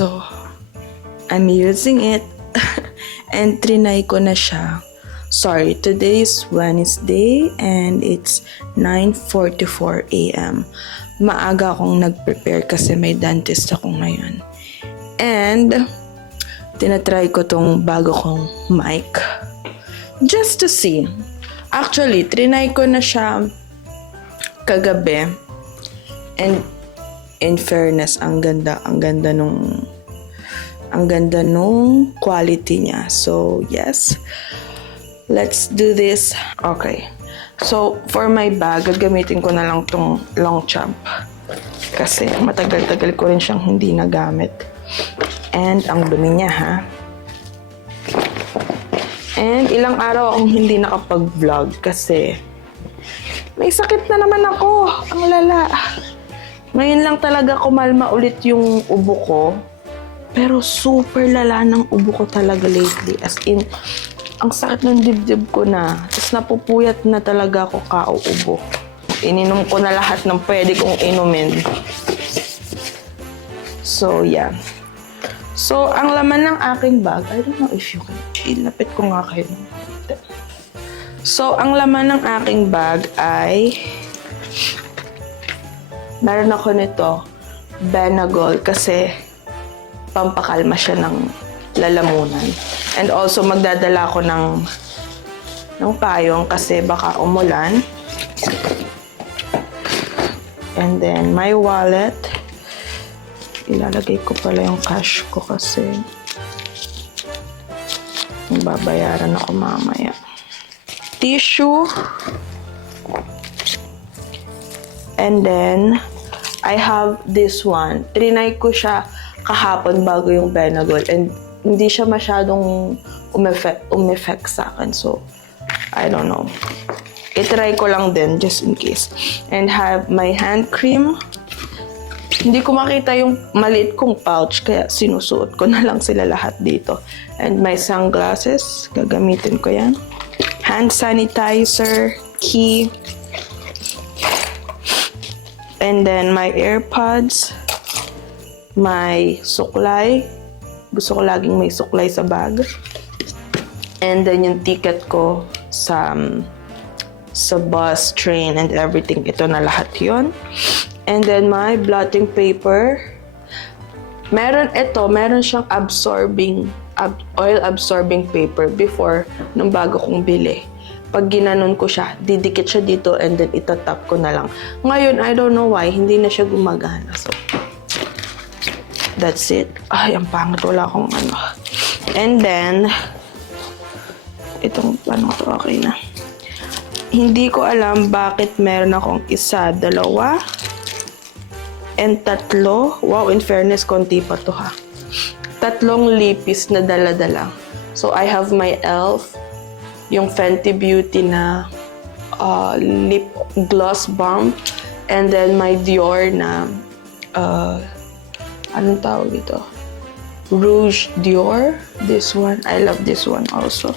So, I'm using it. And trinay ko na siya. Sorry, today is Wednesday and it's 9:44 a.m. Maaga akong nag-prepare kasi may dentist ako ngayon. And tinatry ko tong bago kong mic. Just to see. Actually, trinay ko na siya kagabi. And in fairness, ang ganda nung quality niya. So, yes. Let's do this. Okay. So, for my bag, gagamitin ko na lang tong Longchamp. Kasi matagal-tagal ko rin siyang hindi nagamit. And ang dumi niya, ha? And ilang araw akong hindi nakapag-vlog kasi may sakit na naman ako. Ang lala. Ngayon lang talaga kumalma ulit yung ubo ko. Pero super lala ng ubo ko talaga lately. As in, ang sakit ng dibdib ko na. Tapos napupuyat na talaga ako kauubo. Ininom ko na lahat ng pwede kong inumin. So, yeah. So, ang laman ng aking bag, I don't know if you can, ilapit ko nga kayo. So, ang laman ng aking bag ay, meron ako nito, Benagol, kasi pampakalma siya ng lalamunan. And also, magdadala ako ng payong kasi baka umulan. And then, my wallet. Ilalagay ko pala yung cash ko kasi babayaran ako mamaya. Tissue. And then, I have this one. Trinay ko siya kahapon bago yung Benagol. And hindi siya masyadong umeffect sa akin. So, I don't know. I-try ko lang din just in case. And have my hand cream. Hindi ko makita yung maliit kong pouch, kaya sinusuot ko na lang sila lahat dito. And my sunglasses, gagamitin ko yan. Hand sanitizer, key. And then my AirPods, my suklay. Gusto ko laging may suklay sa bag. And then yung ticket ko sa bus, train, and everything. Ito na lahat yun. And then my blotting paper. Meron siyang oil absorbing paper before nung bago kong bili. Pag ginanon ko siya, didikit siya dito and then itatap ko na lang. Ngayon, I don't know why, hindi na siya gumagana. So, that's it. Ay, ang pangit. Wala akong ano. And then, itong paano to, okay na. Hindi ko alam bakit meron akong isa, dalawa, and tatlo. Wow, in fairness, konti pa to ha. Tatlong lipis na dala-dala. So, I have my e.l.f., yung Fenty Beauty na lip gloss balm, and then my Dior na, anong tawag ito? Rouge Dior. This one, I love this one also.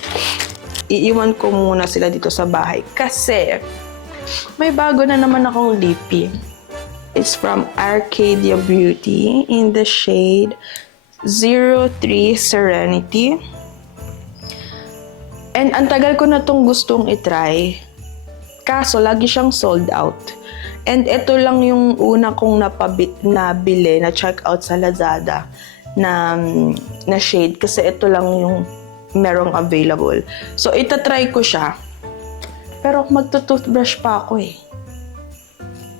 Iiwan ko muna sila dito sa bahay kasi may bago na naman akong lipi. It's from Arcadia Beauty in the shade 03 Serenity. And ang tagal ko na tong gustong itry. Kaso, lagi siyang sold out. And ito lang yung una kong nabili, na check out sa Lazada na shade. Kasi ito lang yung merong available. So, itatry ko siya. Pero magto-toothbrush pa ako eh.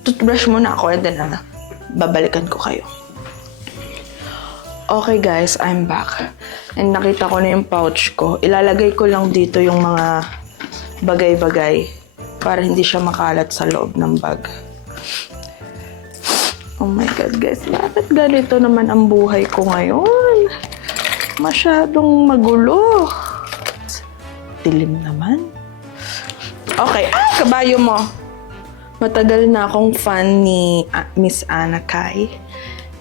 Toothbrush muna ako and then babalikan ko kayo. Okay guys, I'm back. And nakita ko na yung pouch ko. Ilalagay ko lang dito yung mga bagay-bagay para hindi siya makalat sa loob ng bag. Oh my God guys, bakit ganito naman ang buhay ko ngayon? Masyadong magulo. Dilim naman. Okay, kabayo mo. Matagal na akong fan ni Miss Anna Kai.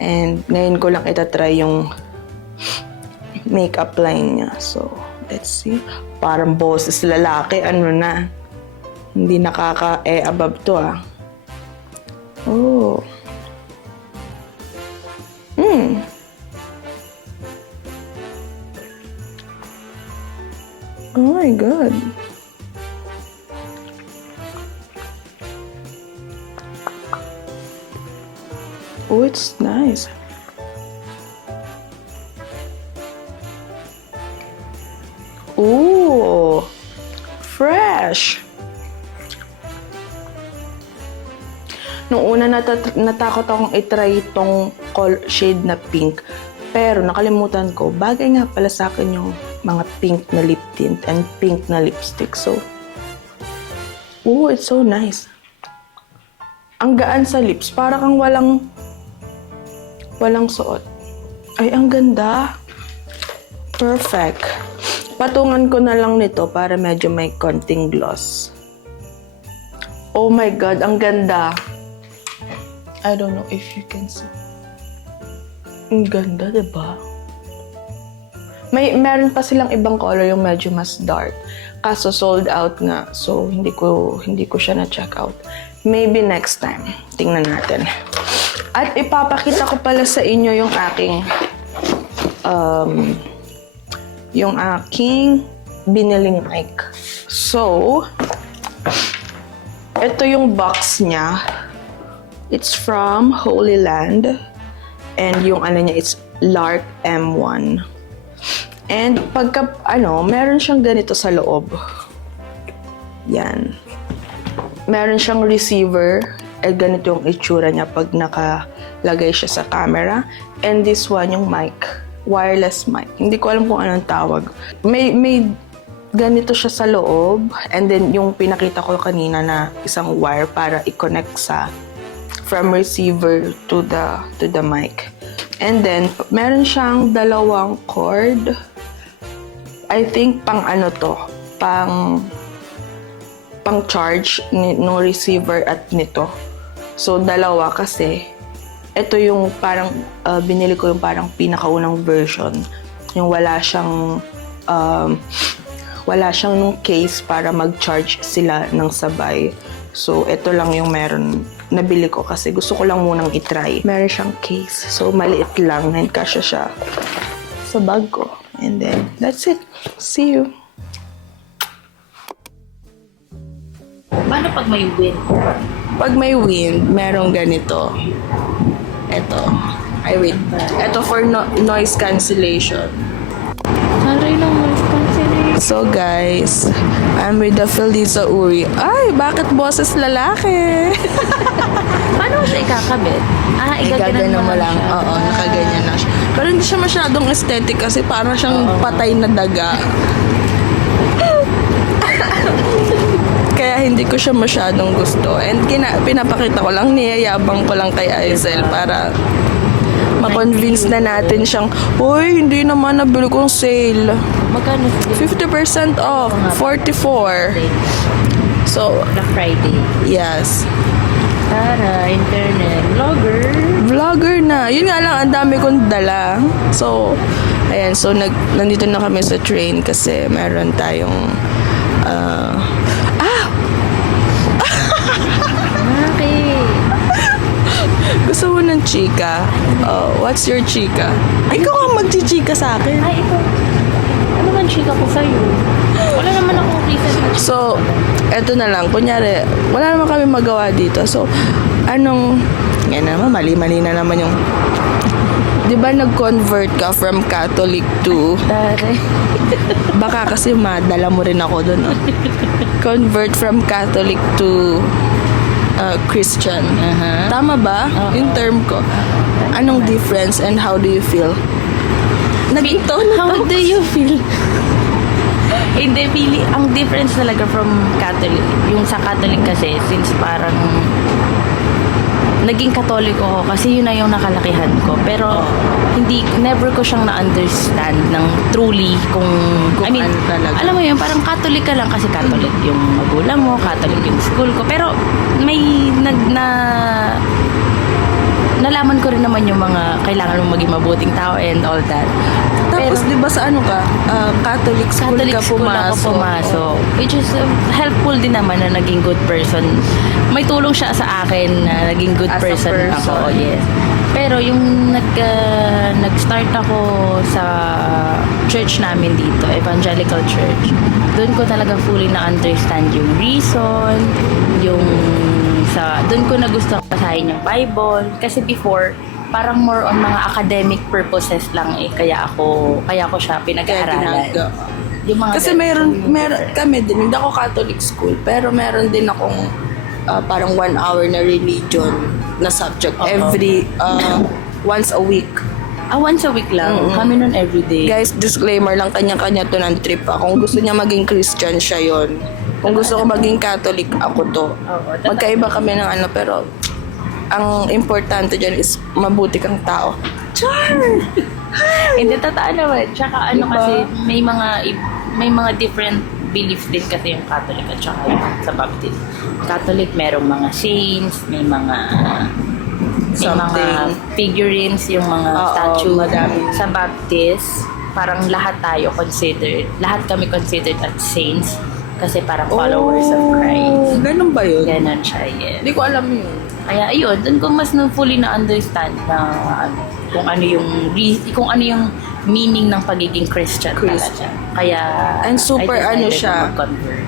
And ngayon ko lang itatry yung makeup line niya. So, let's see. Parang boses lalaki. Ano na. Hindi nakaka-above to Oh. Oh my God. Oh, it's nice. Ooh, fresh. Nung una natakot akong itry itong shade na pink. Pero nakalimutan ko, bagay nga pala sa akin yung mga pink na lip tint and pink na lipstick. So, ooh, it's so nice. Ang gaan sa lips, para kang walang suot. Ay, ang ganda. Perfect. Patungan ko na lang nito para medyo may konting gloss. Oh my God, ang ganda. I don't know if you can see. Ang ganda, diba? Meron pa silang ibang color yung medyo mas dark. Kaso sold out nga. So, hindi ko siya na-check out. Maybe next time. Tingnan natin. At ipapakita ko pala sa inyo yung aking biniling mic. So, ito yung box niya. It's from Holy Land. And yung niya, it's Lark M1. And meron siyang ganito sa loob. Yan. Meron siyang receiver. Ganito yung itsura niya pag nakalagay siya sa camera. And this one, yung mic. Wireless mic. Hindi ko alam kung anong tawag. May ganito siya sa loob. And then, yung pinakita ko kanina na isang wire para i-connect from receiver to the mic. And then, meron siyang dalawang cord. I think pang charge no receiver at nito. So, dalawa kasi ito yung parang binili ko yung parang pinakaunang version. Yung wala siyang nung case para mag-charge sila ng sabay. So, ito lang yung nabili ko kasi gusto ko lang munang itry. Meron siyang case. So, maliit lang. And kasya siya sa bag ko. And then, that's it. See you. Paano pag may wind? Pag may wind, merong ganito. Ito. Ito for noise cancellation. Aray lang, noise cancellation. So guys, I'm with the Felisa Uri. Ay, bakit boses lalaki? Paano mo siya ikakabit? Igagano mo lang. Oo, nakaganyan na siya. Pero hindi siya masyadong aesthetic kasi parang siyang patay na daga. Kaya hindi ko siya masyadong gusto. And pinapakita ko lang, niyayabang ko lang kay Aizel para ma-convince na natin siyang, uy, hindi naman nabili kong sale. Magkano? 50% off, 44. So, Black Friday. yes. Tara, internet. Vlogger na. Yun nga lang, ang dami kong dala. So, ayan. So, nandito na kami sa train kasi meron tayong Bakit? gusto mo ng chika? Oh, what's your chika? Ikaw ang magchichika sa akin. Ay, ito. Ano man chika ko sa'yo? Wala naman akong kita. So, eto na lang. Kunyari, wala naman kami magawa dito. So, yan naman, mali-mali na naman yung... Di ba nag-convert ka from Catholic to... Tara. Baka kasi madala mo rin ako doon. No? Convert from Catholic to Christian. Tama ba? Yung term ko. Anong difference and how do you feel? How do you feel? Hindi, ang difference talaga from Catholic. Yung sa Catholic kasi, since parang naging Katoliko ko kasi yun na yung nakalakihan ko. Pero never ko siyang na-understand ng truly kung I mean, ano talaga. alam mo yun, parang Catholic ka lang kasi Catholic yung magulang mo, Catholic yung school ko. Pero may nalaman ko rin naman yung mga kailangan mong maging mabuting tao and all that. Tapos, di ba sa Catholic school ka pumasok? Which is helpful din naman na naging good person. May tulong siya sa akin na naging good As a person ako. person. Yes. Pero yung nag-start ako sa church namin dito, Evangelical Church, doon ko talaga fully na-understand yung reason, doon ko na gusto basahin yung Bible. Kasi before, parang more on mga academic purposes lang kaya ko siya pinag-aaralan. Yung mga Kasi meron kami din, hindi ako Catholic school, pero meron din akong parang 1 hour na religion na subject every once a week. Once a week lang. Kami nun everyday. Guys, disclaimer lang, kanya-kanya to ng trip. Kung gusto niya maging Christian, siya yon. Kung gusto ko maging Catholic, ako to. Magkaiba kami ng pero ang importante dyan is mabuti kang tao. Char! Hindi, totoo naman. Tsaka Diba? kasi may mga different beliefs din kasi yung Catholic at tsaka yung sa Baptist. Catholic, merong mga saints, may mga figurines, yung mga statue. Madami. Sa Baptist, parang lahat kami considered as saints kasi parang followers of Christ. Ganun ba yun? Ganon siya, yes. Hindi ko alam yun. Kaya ayun, doon ko mas fully na-understand na kung ano yung meaning ng pagiging Christian. Talaga. Kaya And super I decided siya. na mag-convert.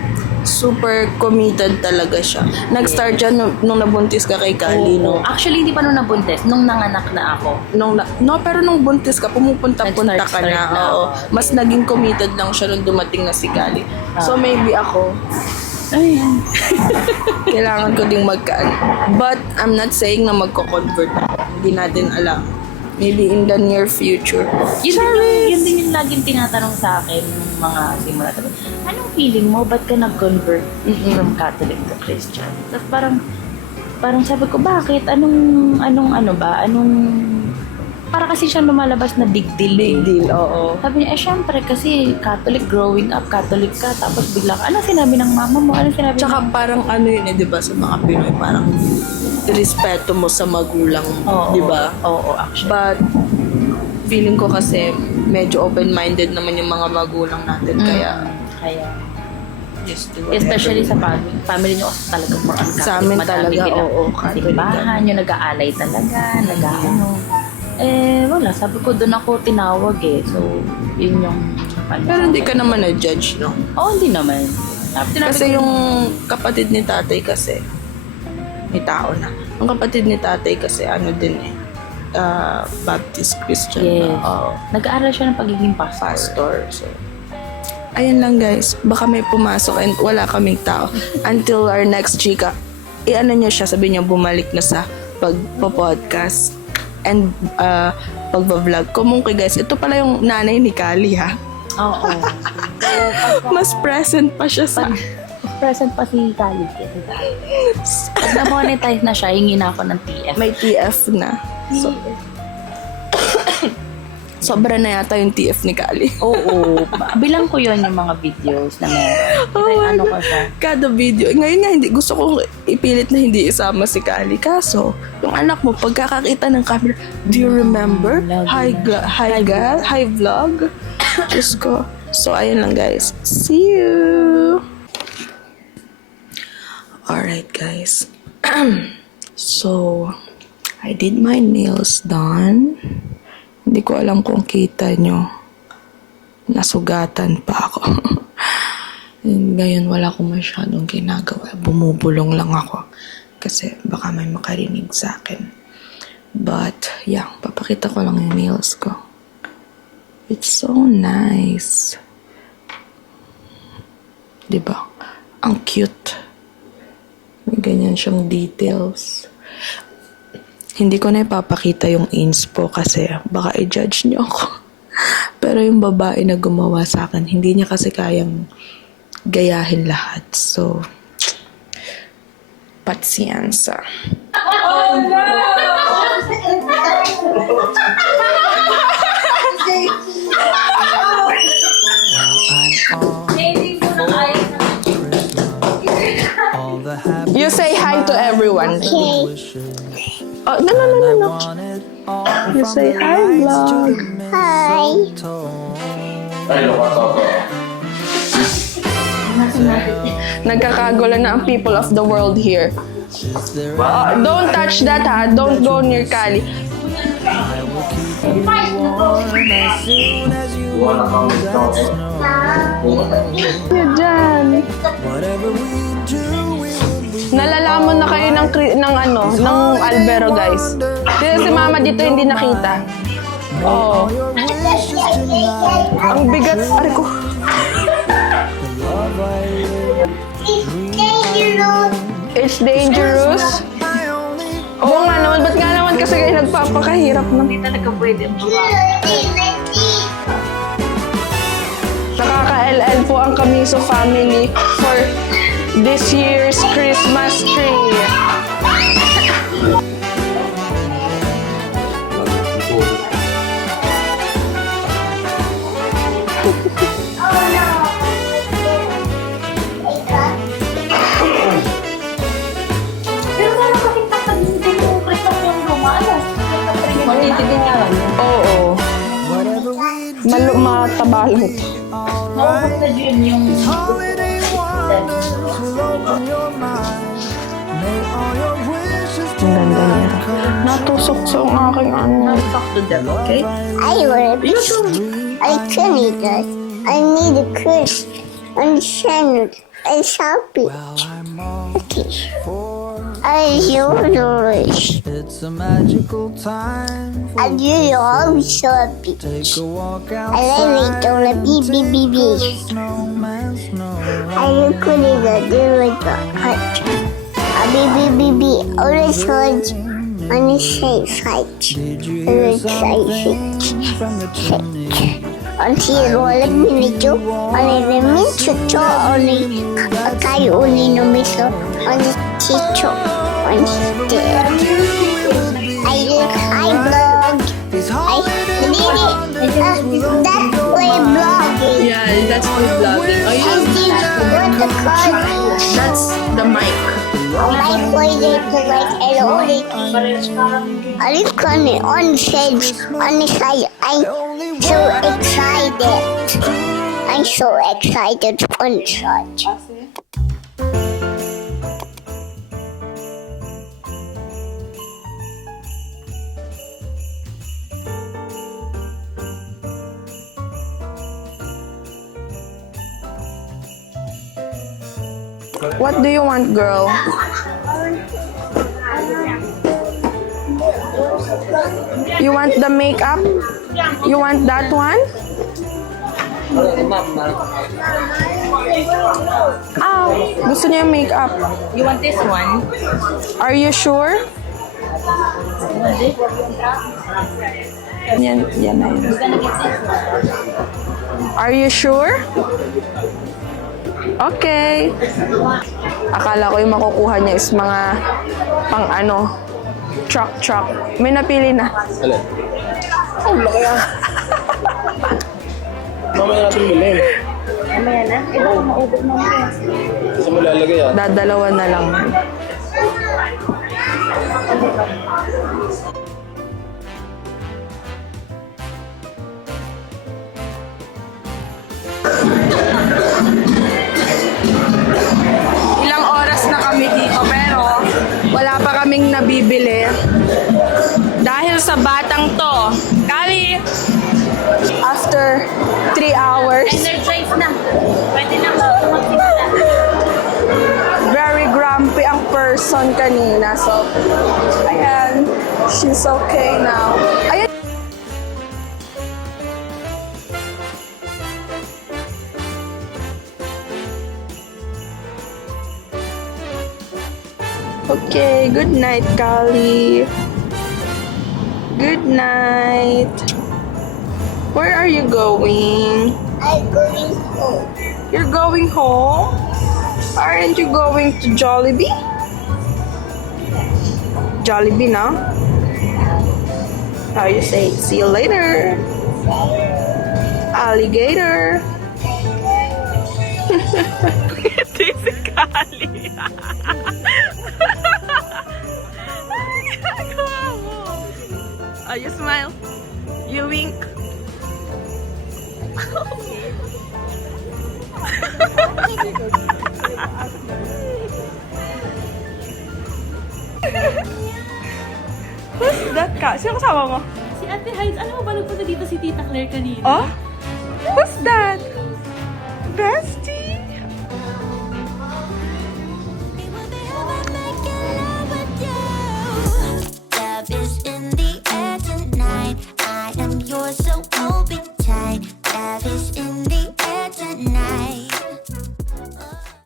Super committed talaga siya. Nag-start dyan nung nabuntis ka kay Kali, no? Actually, hindi pa nung nabuntis. Nung nanganak na ako. Pero nung buntis ka, pumupunta-punta ka Nag-start na. na. Oo. Mas naging committed lang siya nung dumating na si Kali. So maybe ako, kailangan ko ding magkaan. But I'm not saying na magko-convert ako. Hindi natin alam. Maybe in the near future. Yun din yung laging tinatanong sa akin ng mga simula. Anong feeling mo? Ba't ka nag-convert from Catholic to Christian? Tapos parang sabi ko, bakit? Para kasi siyang lumalabas na big deal. Big deal, oo. Sabi niya, syempre kasi Catholic, growing up, Catholic ka, tapos bigla ka, ano sinabi ng mama mo? Ano sinabi Tsaka parang di ba, sa mga Pinoy, parang respeto mo sa magulang mo, di ba? Oo, actually. But, feeling ko kasi, medyo open-minded naman yung mga magulang natin, kaya, just do whatever. Especially sa family nyo, talaga more on Catholic. Sa amin Madami talaga, silang oo, Catholic. simbahan, yung nag-aalay talaga, wala, sabi ko doon ako tinawag So, yun yung Pero hindi ka naman na-judge, no? hindi naman. Kasi yung kapatid ni tatay kasi, may tao na. Yung kapatid ni tatay kasi, Baptist Christian. Yes. Oo. Nag-aaral siya ng pagiging pastor. So, ayan lang guys. Baka may pumasok and wala kaming tao. Until our next chika, niya siya, sabi niya bumalik na sa pagpo-podcast and pagbablog. Kumungki guys, ito pala yung nanay ni Kali, ha? Oo. Mas present pa siya sa... Present pa si Kali. Pag na-monetize na siya, hingi na ako ng TF. May TF na. So, sobra na yata yung TF ni Kali. Oo. Bilang ko yon yung mga videos na meron. Ko siya. Kada video. Ngayon nga, gusto kong ipilit na hindi isama si Kali. Kaso, yung anak mo, pagkakakita ng camera, do you remember? Hi vlog. Diyos ko. So, ayun lang guys. See you! Alright guys. So, I did my nails done. Hindi ko alam kung kita nyo. Nasugatan pa ako. Ngayon wala akong masyadong ginagawa. Bumubulong lang ako. Kasi baka may makarinig sa akin. But, yeah. Papakita ko lang yung nails ko. It's so nice. Diba? Ang cute. May ganyan siyang details. Hindi ko na ipapakita yung inspo kasi baka i-judge niyo ako. Pero yung babae na gumawa sa akin, hindi niya kasi kayang gayahin lahat. So, patsiyansa. Oh, no! You say hi to everyone. Oh, no. You say hi, vlog. Hi. Nagkakagulo na ang people of the world here. Don't touch that, ha? Don't go near Kali. Yun dyan. Nalalamon na kayo ng Albero, guys. Kasi si Mama dito hindi nakita. Oh. Ang bigat. Ari ko. It's dangerous. Oo nga naman. Ba't nga naman kasi kayo nagpapakahirap ng... Hindi talaga pwede ang babae. Nakaka-LL po ang Camiso family for this year's Christmas tree. Pero wala kasing tatagin yung Christmas yung luma. Ano? Matitigin nga lang. Oo. Matabalot. Naubos na dyan yung... Ang ganda niya. Natusok sa aking ano. Talk to them, okay? I want to I can eat that. I need a curse on channel and shopping. Okay. I yours. It's a magical time. I do always shopping. Take a walk I like it on a beep beep beep beep. snowman, snow. I look at it and do like a hut. A beep beep beep beep. On the side. On the safe side. Did you On hear the side. something from the chimney? On the roll minute. On the minute. On the kay uli no miso. On the teacher. On the I blog. These I holidays did it. That's way blogging. Yeah, that's good vlogging. Oh, I see what the card. That's the mic. My boy did to like Elori. I can on stage on the side. I'm so excited. I'm so excited on the side. What do you want, girl? You want the makeup? You want that one? Ow! Gusto niya yung makeup. You want this one? Are you sure? Yan na yun. Are you sure? Okay. Akala ko yung makukuha niya is mga pang truck. May napili na. Alin? Oh, laki ah. Mamaya natin bilhin. Mamaya na? Eh, baka maubos na mo. Saan mo lalagay yan? Dadalawa na lang. Ilang oras na kami dito pero wala pa kaming nabibili dahil sa batang to. Kali, after 3 hours, Energize na. Pwede na magsimula. very grumpy ang person kanina. So, ayan, she's okay now. Ayan. Okay, good night, Kali. Good night. Where are you going? I'm going home. You're going home? Aren't you going to Jollibee? Jollibee now? How you say? See you later. Alligator. This is Kali. Oh, you smile. You wink. Who's that Teka, sino kasama mo? Si Ate Hides, alam mo ba nagpunta dito si Tita Claire kanina? Oh? Who's that? Bestie? Love is in the